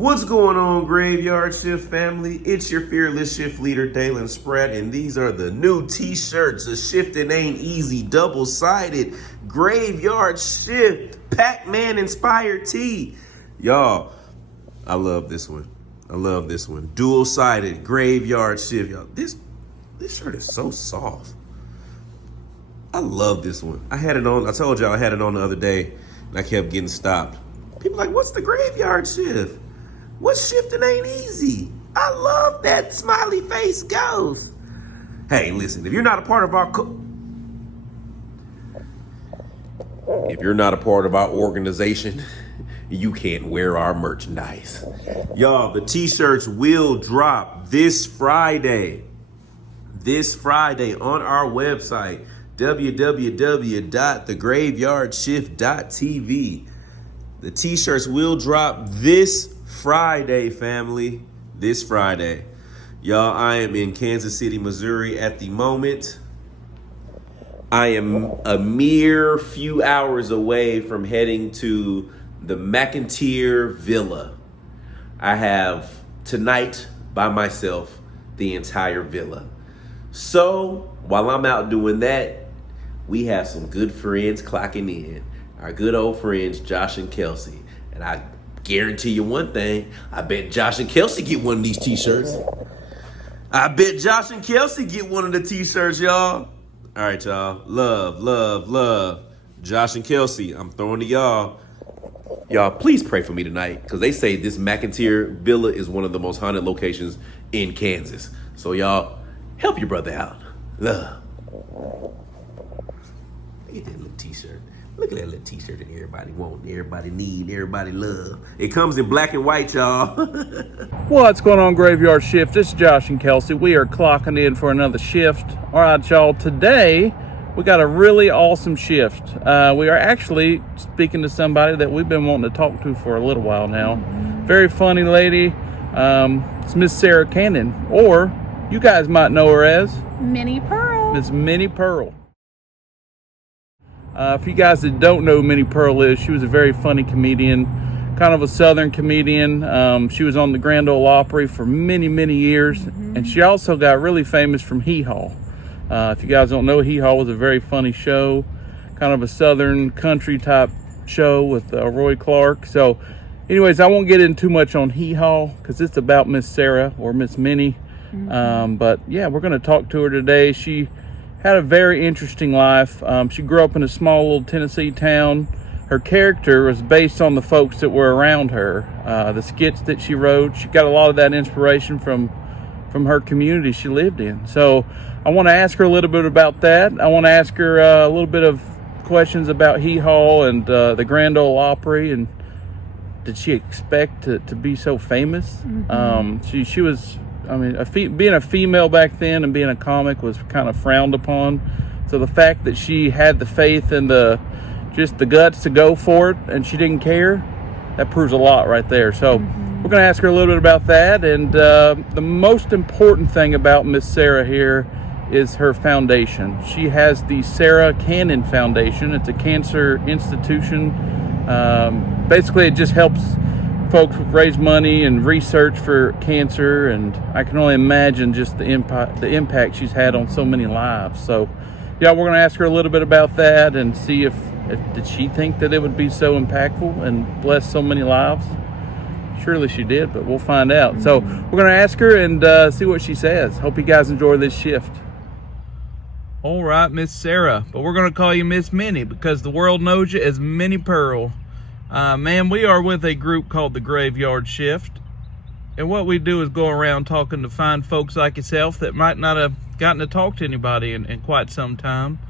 What's going on, Graveyard Shift family? It's your fearless shift leader, Dalen Spratt, and these are the new t-shirts. The shifting ain't easy, double-sided Graveyard Shift Pac-Man inspired tee. Y'all, I love this one. I love this one. Dual-sided Graveyard Shift. Y'all, this shirt is so soft. I love this one. I had it on. I told y'all I had it on the other day, and I kept getting stopped. People like, what's the Graveyard Shift? What's shifting ain't easy? I love that smiley face ghost. Hey, listen, if you're not a part of our organization, you can't wear our merchandise. Y'all, the t-shirts will drop this Friday. This Friday on our website, www.thegraveyardshift.tv. The t-shirts will drop this Friday, family. This Friday. Y'all, I am in Kansas City, Missouri at the moment. I am a mere few hours away from heading to the McIntyre Villa. I have tonight by myself the entire villa. So while I'm out doing that, we have some good friends clocking in. Our good old friends, Josh and Kelsey. And I guarantee you one thing, I bet Josh and Kelsey get one of these t-shirts. I bet Josh and Kelsey get one of the t-shirts, y'all. All right, y'all. Love, love, love. Josh and Kelsey, I'm throwing to y'all. Y'all, please pray for me tonight, because they say this McIntyre Villa is one of the most haunted locations in Kansas. So, y'all, help your brother out. Love. Look at that little t-shirt. Look at that little t-shirt that everybody want, everybody need, everybody love. It comes in black and white, y'all. What's going on, Graveyard Shift? This is Josh and Kelsey. We are clocking in for another shift. All right, y'all. Today, we got a really awesome shift. We are actually speaking to somebody that we've been wanting to talk to for a little while now. Very funny lady. It's Miss Sarah Cannon, or you guys might know her as Minnie Pearl. Miss Minnie Pearl. For you guys that don't know who Minnie Pearl is, she was a very funny comedian, kind of a Southern comedian. She was on the Grand Ole Opry for many, many years, and she also got really famous from Hee Haw. If you guys don't know, Hee Haw was a very funny show, kind of a Southern country type show with Roy Clark. So anyways, I won't get in too much on Hee Haw because it's about Miss Sarah or Miss Minnie. But yeah, we're going to talk to her today. She had a very interesting life. She grew up in a small little Tennessee town. Her character was based on the folks that were around her. The skits that she wrote, she got a lot of that inspiration from her community she lived in. So I want to ask her a little bit about that. I want to ask her a little bit of questions about Hee Haw and the Grand Ole Opry, and did she expect to be so famous? She was, I mean, being a female back then and being a comic was kind of frowned upon. So the fact that she had the faith and just the guts to go for it and she didn't care, that proves a lot right there. So we're going to ask her a little bit about that. And the most important thing about Miss Sarah here is her foundation. She has the Sarah Cannon Foundation. It's a cancer institution. Basically, it just helps folks raise money and research for cancer, and I can only imagine just the impact she's had on so many lives. So yeah, we're going to ask her a little bit about that and see if did she think that it would be so impactful and bless so many lives. Surely she did, but we'll find out. So we're going to ask her and see what she says. Hope you guys enjoy this shift. All right, Miss Sarah, but we're going to call you Miss Minnie because the world knows you as Minnie Pearl. Ma'am, we are with a group called the Graveyard Shift, and what we do is go around talking to fine folks like yourself that might not have gotten to talk to anybody in quite some time.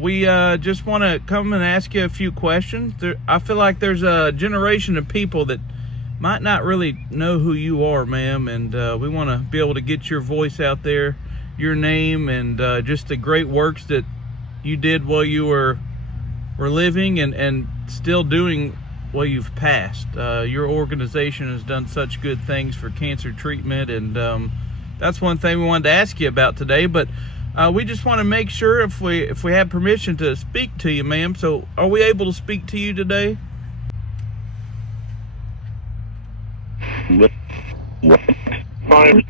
We just want to come and ask you a few questions. I feel like there's a generation of people that might not really know who you are, ma'am, and we want to be able to get your voice out there, your name, and just the great works that you did while you were living and still doing while you've passed. Your organization has done such good things for cancer treatment, and that's one thing we wanted to ask you about today. But we just want to make sure if we have permission to speak to you, ma'am. So are we able to speak to you today? Fine.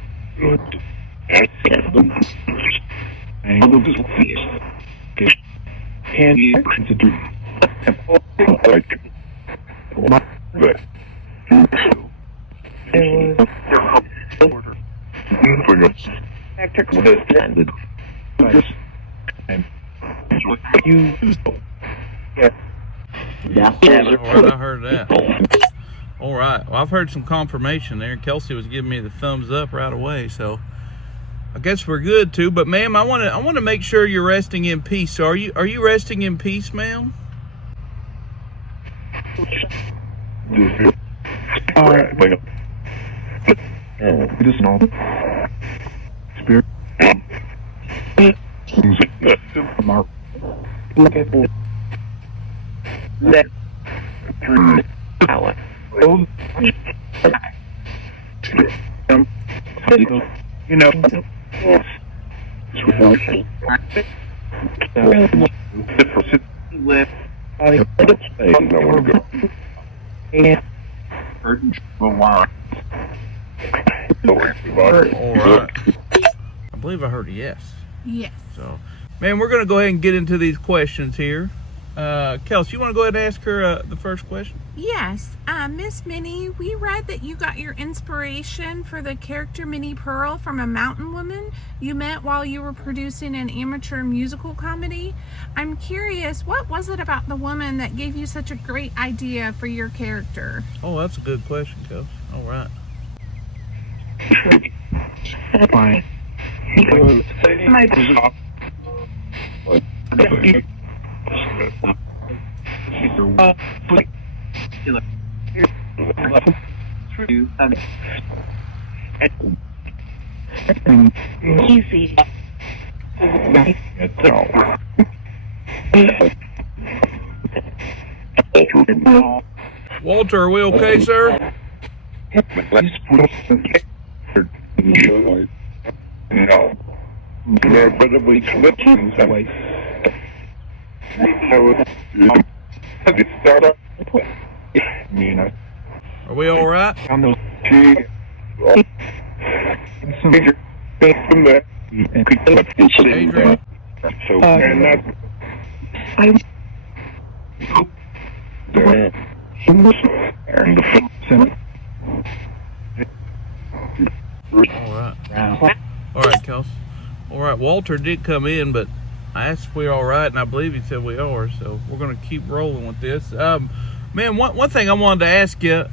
I heard that. All right. Well, I've heard some confirmation there. Kelsey was giving me the thumbs up right away, so I guess we're good too. But ma'am, I want to make sure you're resting in peace. So are you resting in peace, ma'am? Spirit. You know, All right. I believe I heard a yes. Yes. So, man, we're going to go ahead and get into these questions here. Kelsey, you want to go ahead and ask her the first question? Yes. Miss Minnie, we read that you got your inspiration for the character Minnie Pearl from a mountain woman you met while you were producing an amateur musical comedy. I'm curious, what was it about the woman that gave you such a great idea for your character? Oh, that's a good question, Kelsey. All right. fine. Easy. Walter, are we okay, sir? No. But we switch away. Start up. You know. Are we all right? On those two. Some major things from there. Adrian? So, and that's. And the center. All right. All right, Kelsey. All right, Walter did come in, but I asked if we were all right, and I believe he said we are, so we're going to keep rolling with this. Man, one thing I wanted to ask you,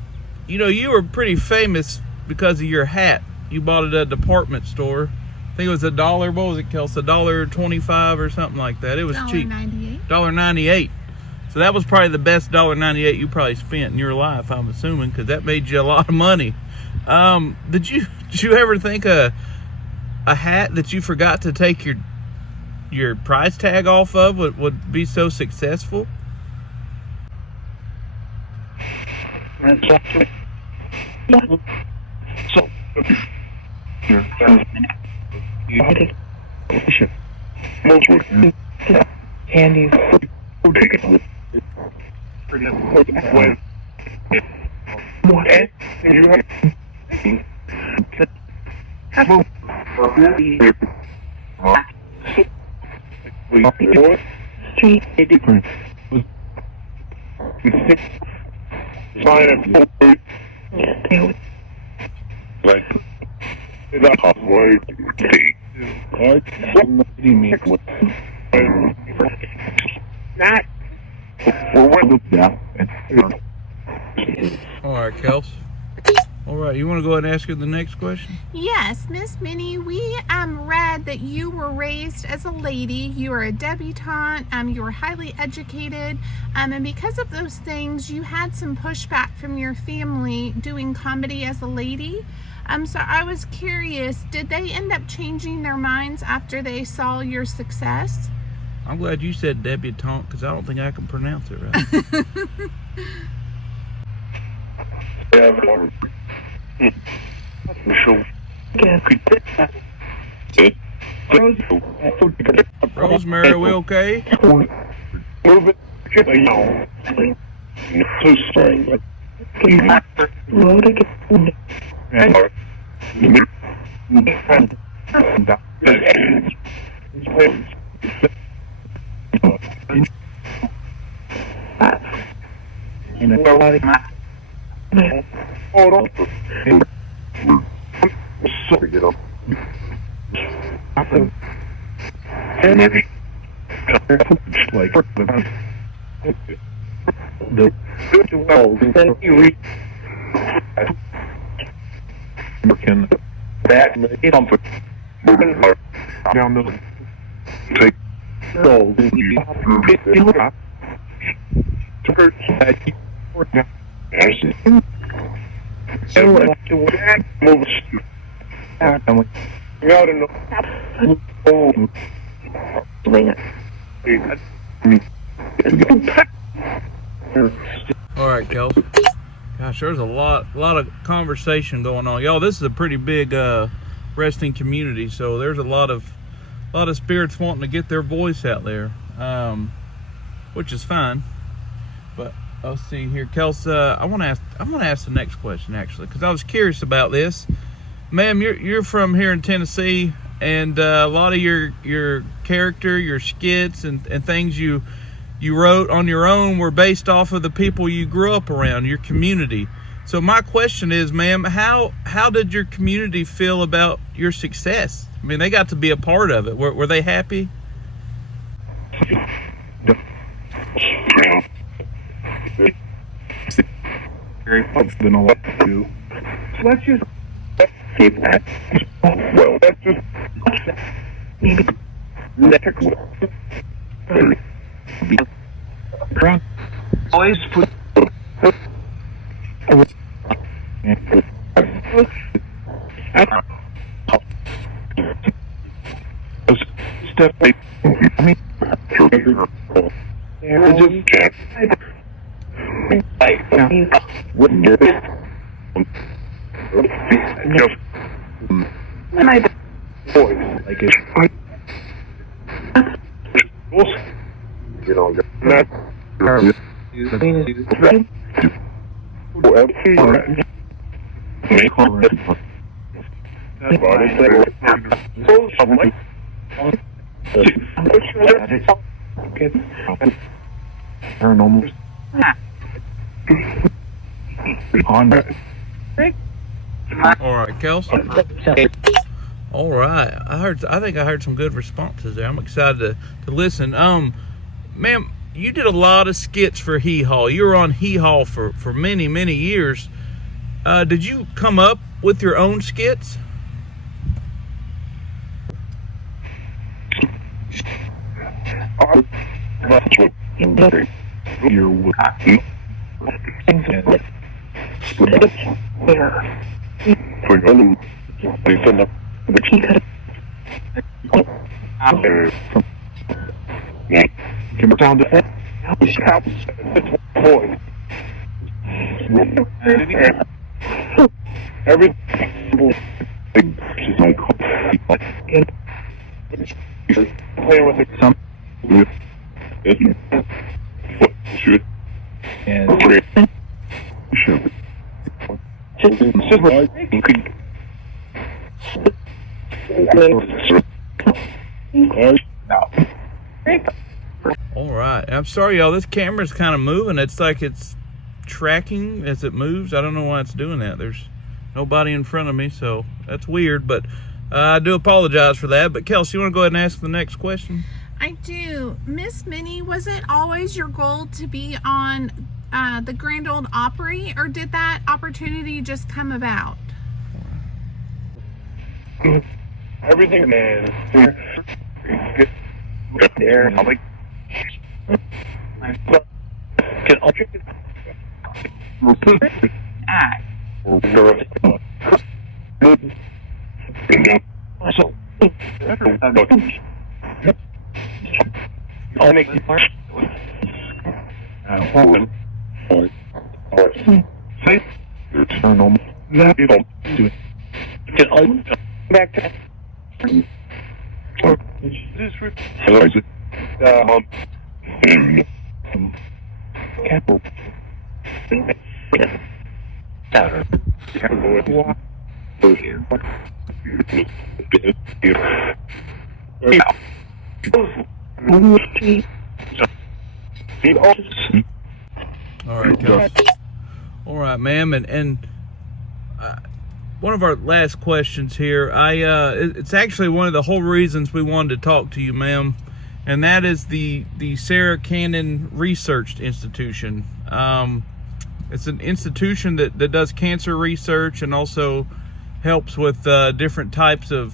you know, you were pretty famous because of your hat. You bought it at a department store. I think it was $1. What was it, Kelsey? $1.25 or something like that. It was cheap. $1.98. $1.98. So that was probably the best $1.98 you probably spent in your life, I'm assuming, because that made you a lot of money. Did you ever think a hat that you forgot to take your price tag off of would be so successful? So, Candy. Not. All right, Kels. All right, you want to go ahead and ask her the next question? Yes, Miss Minnie, we read that you were raised as a lady, you were a debutante, you were highly educated, and because of those things, you had some pushback from your family doing comedy as a lady. So I was curious, did they end up changing their minds after they saw your success? I'm glad you said debutante, because I don't think I can pronounce it right. Rosemary, are we okay? Move it. down the take All right, Kelsey. Gosh, there's a lot of conversation going on, y'all. This is a pretty big resting community, so there's a lot of spirits wanting to get their voice out there, which is fine. But let's see here, Kelsey. I want to ask the next question actually, because I was curious about this, ma'am. You're from here in Tennessee, and a lot of your character, your skits, and things you wrote on your own were based off of the people you grew up around, your community. So my question is, ma'am, how did your community feel about your success? I mean, they got to be a part of it. Were they happy? Been a lot to do. Let's just keep that. Well, that's just always put step. I mean, wouldn't do it. My voice, like it. You know, that. Paranormal. All right, Kelsey. All right, I think I heard some good responses there. I'm excited to listen. Ma'am, you did a lot of skits for Hee Haw. You were on Hee Haw for many years. Did you come up with your own skits? All right. I'm sorry, y'all. This camera's kind of moving. It's like it's tracking as it moves. I don't know why it's doing that. There's nobody in front of me, so that's weird. But I do apologize for that. But Kelsey, you want to go ahead and ask the next question? I do. Miss Minnie, was it always your goal to be on the Grand Ole Opry, or did that opportunity just come about? Everything, man. There, I'm like, back to All right, Kelsey. All right, ma'am, and one of our last questions here. It's actually one of the whole reasons we wanted to talk to you, ma'am, and that is the Sarah Cannon Research Institution. It's an institution that does cancer research and also helps with different types of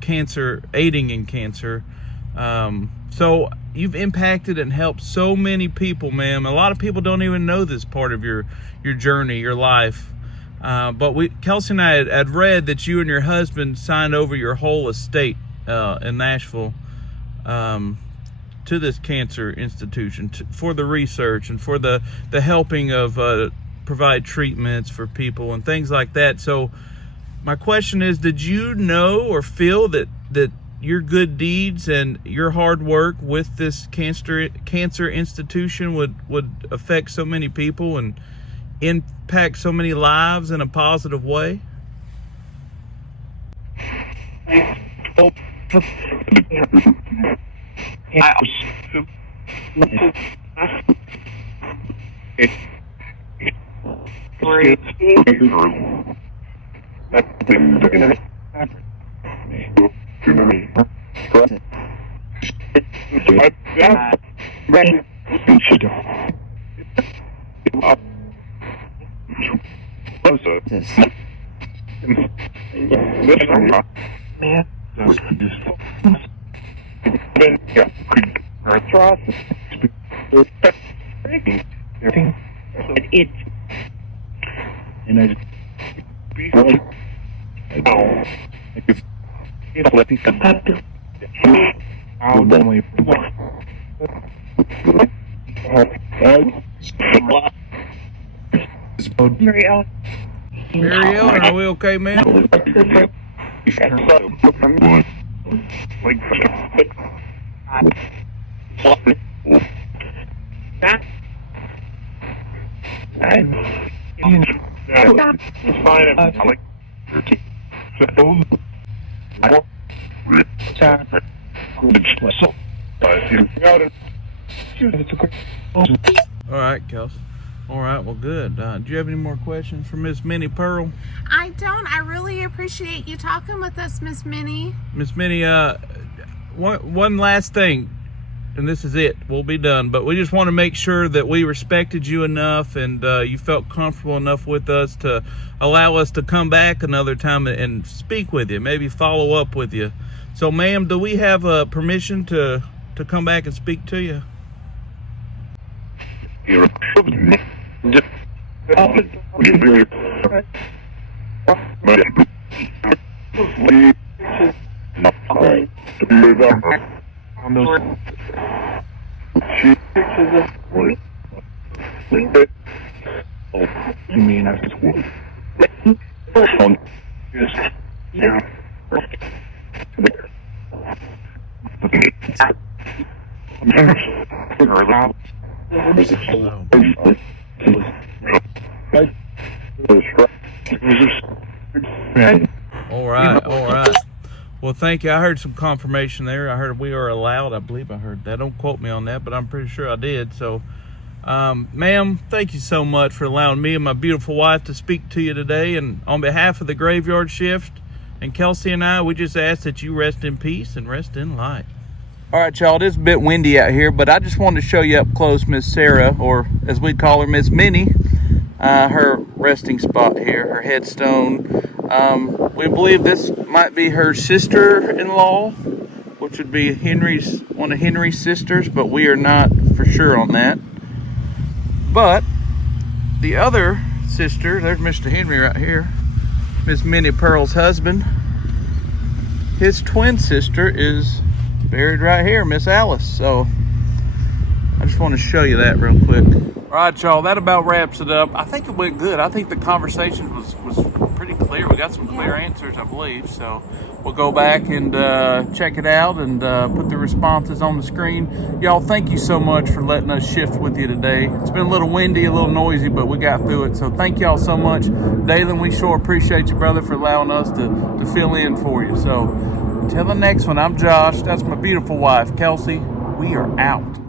cancer, aiding in cancer. So you've impacted and helped so many people, ma'am. A lot of people don't even know this part of your journey, your life. But Kelsey and I had read that you and your husband signed over your whole estate in Nashville to this cancer institution for the research and for the helping of provide treatments for people and things like that. So my question is, did you know or feel that your good deeds and your hard work with this cancer institution would affect so many people and impact so many lives in a positive way? Mary Ellen, are we okay, man? All right, Kelsey. All right, well, good. Do you have any more questions for Miss Minnie Pearl? I don't. I really appreciate you talking with us, Miss Minnie. Miss Minnie, one last thing, and this is it. We'll be done. But we just want to make sure that we respected you enough and you felt comfortable enough with us to allow us to come back another time and speak with you, maybe follow up with you. So, ma'am, do we have permission to come back and speak to you? All right. Well, thank you. I heard some confirmation there. I heard we are allowed. I believe I heard that. Don't quote me on that, but I'm pretty sure I did. So, ma'am, thank you so much for allowing me and my beautiful wife to speak to you today. And on behalf of the Graveyard Shift and Kelsey and I, we just ask that you rest in peace and rest in light. All right, y'all, it is a bit windy out here, but I just wanted to show you up close Miss Sarah, or as we call her, Miss Minnie, her resting spot here, her headstone. We believe this might be her sister-in-law, which would be one of Henry's sisters, but we are not for sure on that. But the other sister, there's Mr. Henry right here, Miss Minnie Pearl's husband, his twin sister is buried right here, Miss Alice. So I just want to show you that real quick. All right, y'all, that about wraps it up. I think it went good. I think the conversation was pretty clear. We got some clear answers, I believe. So we'll go back and check it out and put the responses on the screen. Y'all, thank you so much for letting us shift with you today. It's been a little windy, a little noisy, but we got through it. So thank y'all so much. Dalen, we sure appreciate you, brother, for allowing us to fill in for you. So until the next one, I'm Josh. That's my beautiful wife, Kelsey. We are out.